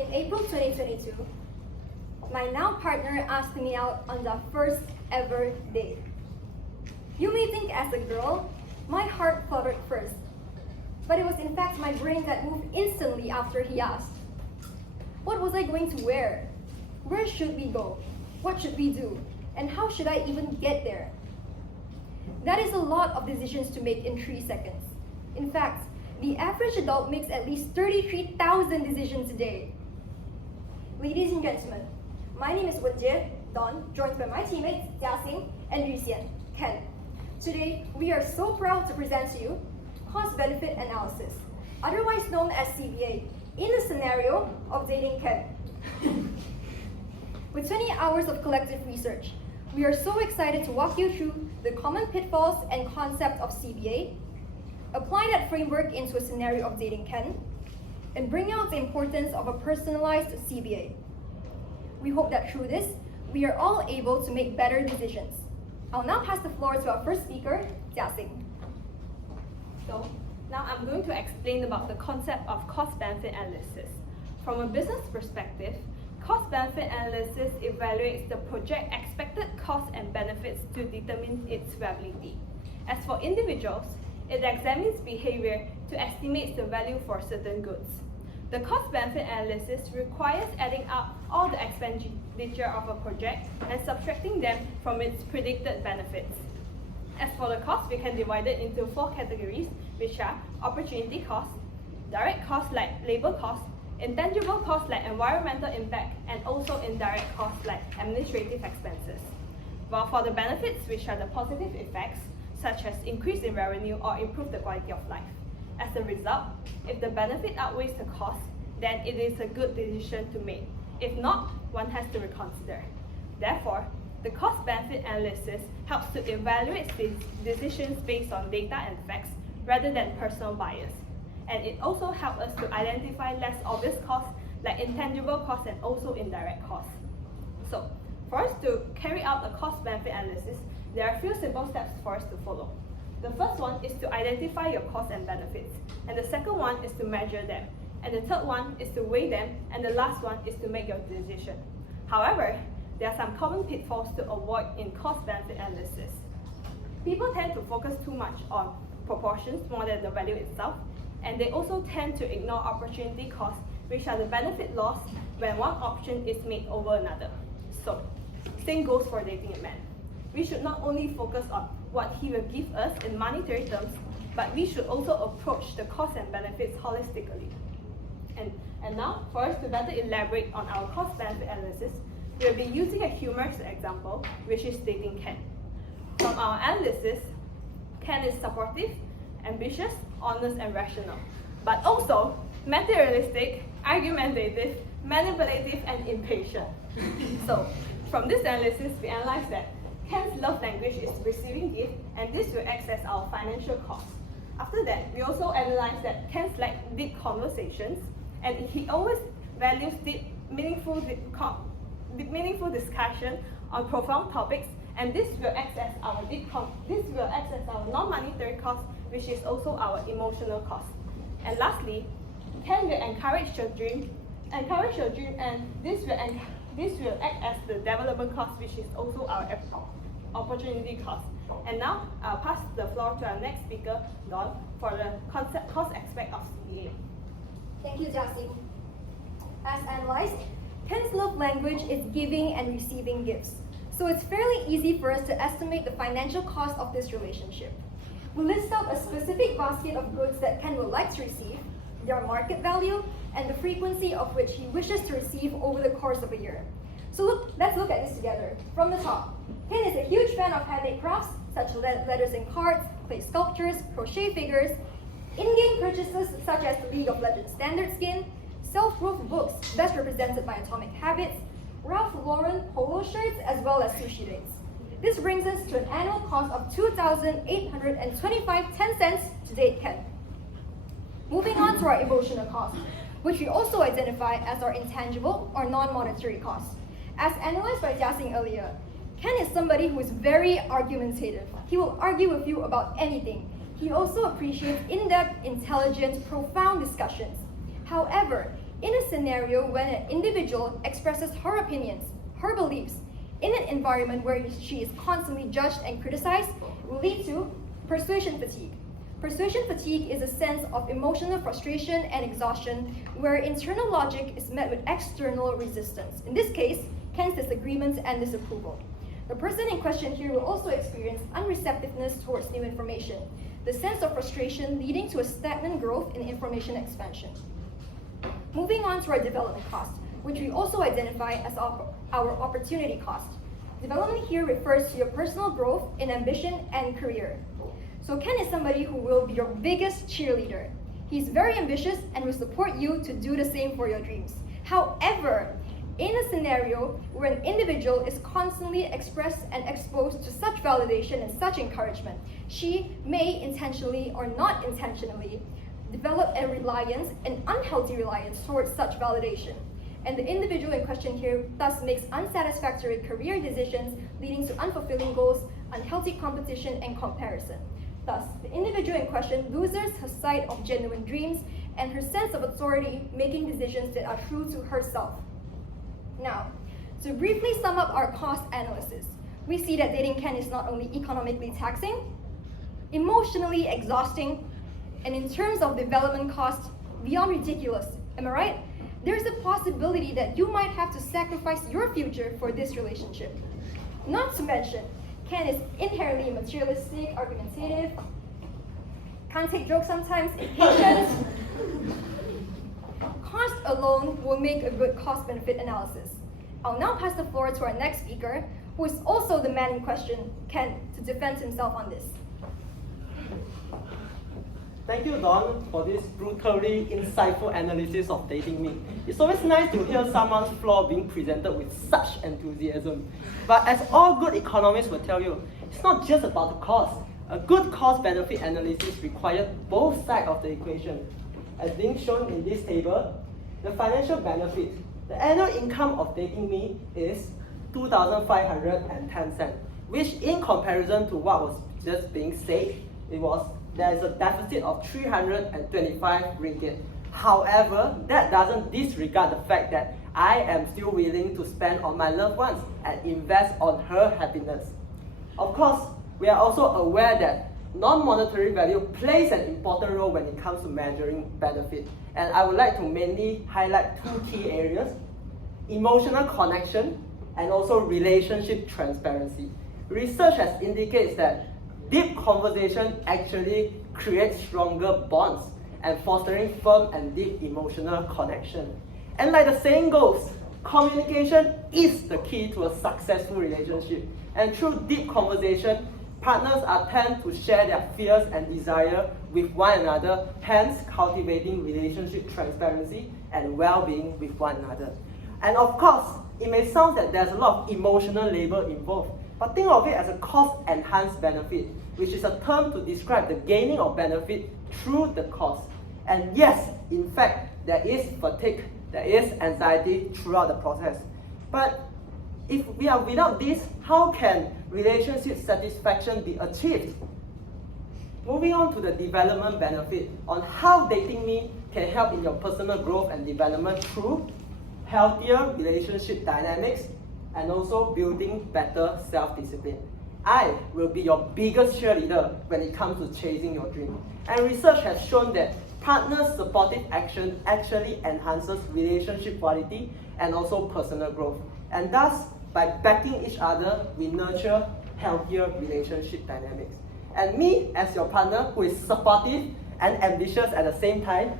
In April 2022, my now partner asked me out on the first ever date. You may think as a girl, my heart fluttered first, but it was in fact my brain that moved instantly after he asked. What was I going to wear? Where should we go? What should we do? And how should I even get there? That is a lot of decisions to make in 3 seconds. In fact, the average adult makes at least 33,000 decisions a day. Ladies and gentlemen, my name is Wen Jie, Don, joined by my teammates Jia Xin and Yu Sian, Ken. Today, we are so proud to present to you cost-benefit analysis, otherwise known as CBA, in the scenario of dating Ken. With 20 hours of collective research, we are so excited to walk you through the common pitfalls and concept of CBA, apply that framework into a scenario of dating Ken, and bring out the importance of a personalized CBA. We hope that through this, we are all able to make better decisions. I'll now pass the floor to our first speaker, Jia Xin. So, now I'm going to explain about the concept of cost-benefit analysis. From a business perspective, cost-benefit analysis evaluates the project's expected costs and benefits to determine its viability. As for individuals, it examines behavior to estimate the value for certain goods. The cost-benefit analysis requires adding up all the expenditure of a project and subtracting them from its predicted benefits. As for the cost, we can divide it into 4 categories, which are opportunity costs, direct costs like labor costs, intangible costs like environmental impact, and also indirect costs like administrative expenses. While for the benefits, which are the positive effects, such as increase in revenue or improve the quality of life. As a result, if the benefit outweighs the cost, then it is a good decision to make. If not, one has to reconsider. Therefore, the cost-benefit analysis helps to evaluate these decisions based on data and facts rather than personal bias. And it also helps us to identify less obvious costs like intangible costs and also indirect costs. So, for us to carry out a cost-benefit analysis, there are a few simple steps for us to follow. The first one is to identify your costs and benefits, and the second one is to measure them, and the third one is to weigh them, and the last one is to make your decision. However, there are some common pitfalls to avoid in cost-benefit analysis. People tend to focus too much on proportions more than the value itself, and they also tend to ignore opportunity costs, which are the benefit lost when one option is made over another. So, same goes for dating a man. We should not only focus on what he will give us in monetary terms, but we should also approach the costs and benefits holistically. And now, for us to better elaborate on our cost-benefit analysis, we'll be using a humorous example, which is dating Ken. From our analysis, Ken is supportive, ambitious, honest, and rational, but also materialistic, argumentative, manipulative, and impatient. So, from this analysis, we analyze that Ken's love language is receiving gifts, and this will act as our financial cost. After that, we also analyze that Ken likes deep conversations, and he always values deep, meaningful discussion on profound topics, and this will act as our non-monetary cost, which is also our emotional cost. And lastly, Ken will encourage your dream, and this will act as the development cost, which is also our opportunity cost. And now, I'll pass the floor to our next speaker, Don, for the cost aspect of CBA. Thank you, Jia Xin. As analyzed, Ken's love language is giving and receiving gifts. So it's fairly easy for us to estimate the financial cost of this relationship. We list out a specific basket of goods that Ken would like to receive, their market value, and the frequency of which he wishes to receive over the course of a year. So let's look at this together. From the top, Ken is a huge fan of handmade crafts, such as letters and cards, clay sculptures, crochet figures, in-game purchases such as the League of Legends Standard Skin, self-growth books best represented by Atomic Habits, Ralph Lauren polo shirts, as well as sushi dates. This brings us to an annual cost of 2,825.10 cents to date Ken. Moving on to our emotional costs, which we also identify as our intangible or non-monetary costs. As analyzed by Jia Xin earlier, Ken is somebody who is very argumentative. He will argue with you about anything. He also appreciates in-depth, intelligent, profound discussions. However, In a scenario when an individual expresses her opinions, her beliefs, in an environment where she is constantly judged and criticized, will lead to persuasion fatigue. Persuasion fatigue is a sense of emotional frustration and exhaustion where internal logic is met with external resistance. In this case, Ken's disagreements and disapproval. The person in question here will also experience unreceptiveness towards new information, the sense of frustration leading to a stagnant growth in information expansion. Moving on to our development cost, which we also identify as our opportunity cost. Development here refers to your personal growth in ambition and career. So Ken is somebody who will be your biggest cheerleader. He's very ambitious and will support you to do the same for your dreams. However, in a scenario where an individual is constantly expressed and exposed to such validation and such encouragement, she may intentionally or not intentionally develop a reliance, an unhealthy reliance towards such validation. And the individual in question here thus makes unsatisfactory career decisions leading to unfulfilling goals, unhealthy competition and comparison. Thus, the individual in question loses her sight of genuine dreams and her sense of authority making decisions that are true to herself. Now, to briefly sum up our cost analysis, we see that dating Ken is not only economically taxing, emotionally exhausting, and in terms of development cost, beyond ridiculous. Am I right? There's a possibility that you might have to sacrifice your future for this relationship. Not to mention, Ken is inherently materialistic, argumentative, can't take jokes sometimes, impatient. Cost alone will make a good cost-benefit analysis. I'll now pass the floor to our next speaker, who is also the man in question, Ken, to defend himself on this. Thank you, Don, for this brutally insightful analysis of dating me. It's always nice to hear someone's flaw being presented with such enthusiasm. But as all good economists will tell you, it's not just about the cost. A good cost-benefit analysis requires both sides of the equation. As being shown in this table, the financial benefit, the annual income of dating me is 2,510 cents, which in comparison to what was just being said, there is a deficit of 325 ringgit. However, that doesn't disregard the fact that I am still willing to spend on my loved ones and invest on her happiness. Of course, we are also aware that non-monetary value plays an important role when it comes to measuring benefit. And I would like to mainly highlight two key areas: emotional connection and also relationship transparency. Research has indicated that deep conversation actually creates stronger bonds and fostering firm and deep emotional connection. And like the saying goes, communication is the key to a successful relationship. And through deep conversation, partners are tend to share their fears and desire with one another, hence cultivating relationship transparency and well-being with one another. And of course, it may sound that there's a lot of emotional labor involved, but think of it as a cost-enhanced benefit, which is a term to describe the gaining of benefit through the cost. And yes, in fact, there is fatigue, there is anxiety throughout the process. But if we are without this, how can relationship satisfaction be achieved? Moving on to the development benefit on how dating me can help in your personal growth and development through healthier relationship dynamics and also building better self-discipline. I will be your biggest cheerleader when it comes to chasing your dream. And research has shown that partner supportive action actually enhances relationship quality and also personal growth. And thus, by backing each other, we nurture healthier relationship dynamics. And me, as your partner who is supportive and ambitious at the same time,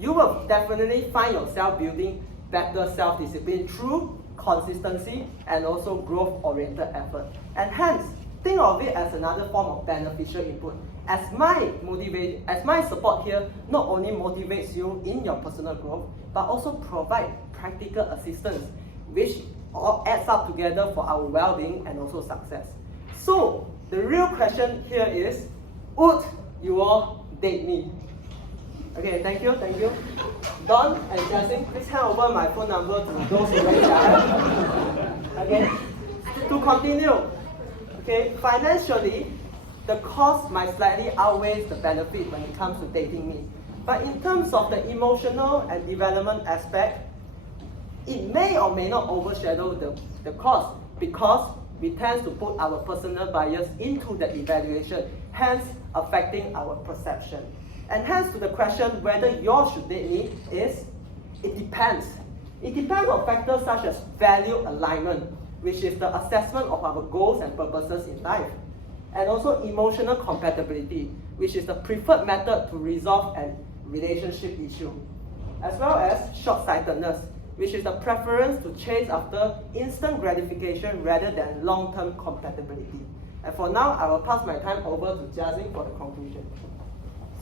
you will definitely find yourself building better self-discipline through consistency and also growth-oriented effort. And hence, think of it as another form of beneficial input. As my support here not only motivates you in your personal growth, but also provide practical assistance, which all adds up together for our well-being and also success. So, the real question here is, would you all date me? Okay, thank you. Don and Jasmine, please hand over my phone number to those who raise their hand. Okay, to continue. Okay, financially, the cost might slightly outweigh the benefit when it comes to dating me. But in terms of the emotional and development aspect, it may or may not overshadow the cost because we tend to put our personal bias into the evaluation, hence affecting our perception. And hence to the question whether yours should date me is, it depends. It depends on factors such as value alignment, which is the assessment of our goals and purposes in life, and also emotional compatibility, which is the preferred method to resolve a relationship issue, as well as short-sightedness, which is the preference to chase after instant gratification rather than long-term compatibility. And for now, I will pass my time over to Jia Xin for the conclusion.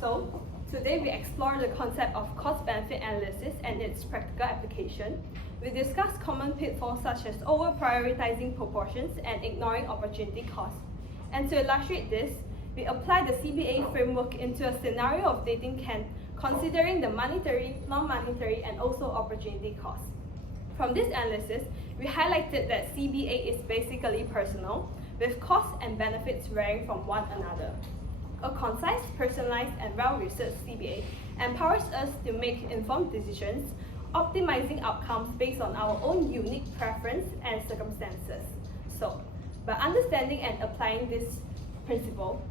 So, today we explore the concept of cost-benefit analysis and its practical application. We discussed common pitfalls such as over-prioritizing proportions and ignoring opportunity costs. And to illustrate this, we apply the CBA framework into a scenario of dating considering the monetary, non-monetary, and also opportunity costs. From this analysis, we highlighted that CBA is basically personal, with costs and benefits varying from one another. A concise, personalized, and well-researched CBA empowers us to make informed decisions, optimizing outcomes based on our own unique preference and circumstances. So, by understanding and applying this principle,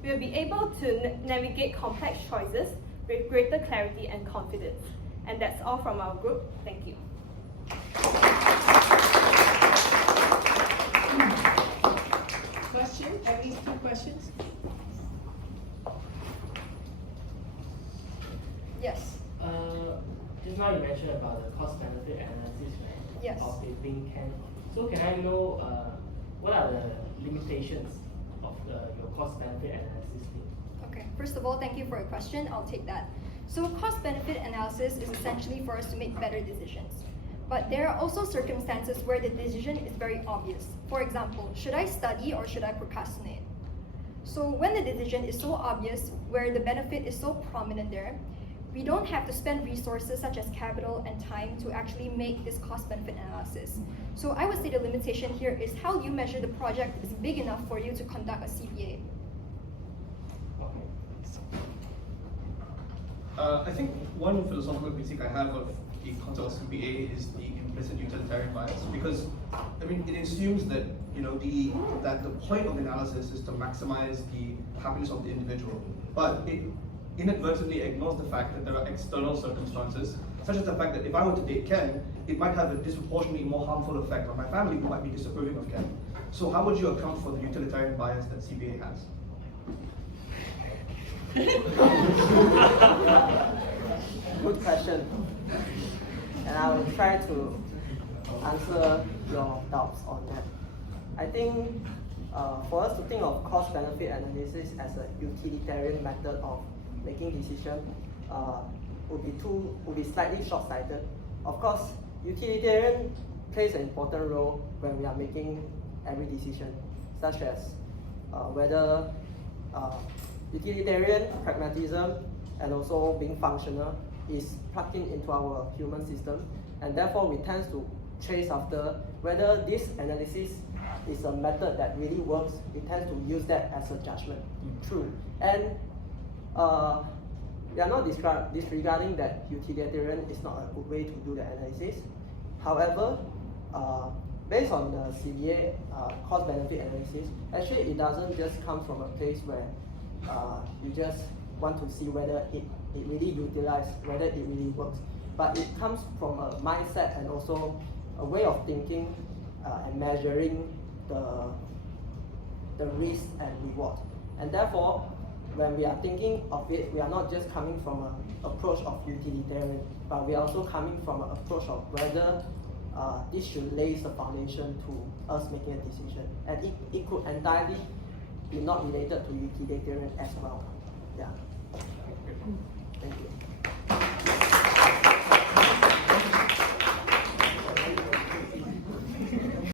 we will be able to navigate complex choices with greater clarity and confidence. And that's all from our group. Thank you. Question? At least 2 questions? Yes. Just now you mentioned about the cost-benefit analysis, right? Yes. Of dating can. So can I know what are the limitations of your cost-benefit analysis thing? Okay, first of all, thank you for your question. I'll take that. So cost-benefit analysis is essentially for us to make better decisions. But there are also circumstances where the decision is very obvious. For example, should I study or should I procrastinate? So when the decision is so obvious, where the benefit is so prominent there, we don't have to spend resources such as capital and time to actually make this cost-benefit analysis. So I would say the limitation here is how you measure the project is big enough for you to conduct a CBA. Okay. I think one philosophical critique I have of the concept of CBA is the implicit utilitarian bias, because I mean it assumes that that the point of analysis is to maximize the happiness of the individual, but it inadvertently ignores the fact that there are external circumstances, such as the fact that if I were to date Ken, it might have a disproportionately more harmful effect on my family who might be disapproving of Ken. So how would you account for the utilitarian bias that CBA has? Good question. And I will try to answer your doubts on that. I think for us to think of cost-benefit analysis as a utilitarian method of making decision would be slightly short-sighted. Of course, utilitarian plays an important role when we are making every decision, such as whether utilitarian pragmatism and also being functional is plugged into our human system, and therefore we tend to trace after whether this analysis is a method that really works. We tend to use that as a judgment. True. And we are not disregarding that utilitarian is not a good way to do the analysis. However, based on the CBA cost-benefit analysis, actually it doesn't just come from a place where you just want to see whether it really utilizes, whether it really works. But it comes from a mindset and also a way of thinking and measuring the risk and reward. And therefore, when we are thinking of it, we are not just coming from an approach of utilitarian, but we are also coming from an approach of whether this should lay the foundation to us making a decision. And it could entirely be not related to utilitarian as well. Yeah. Thank you.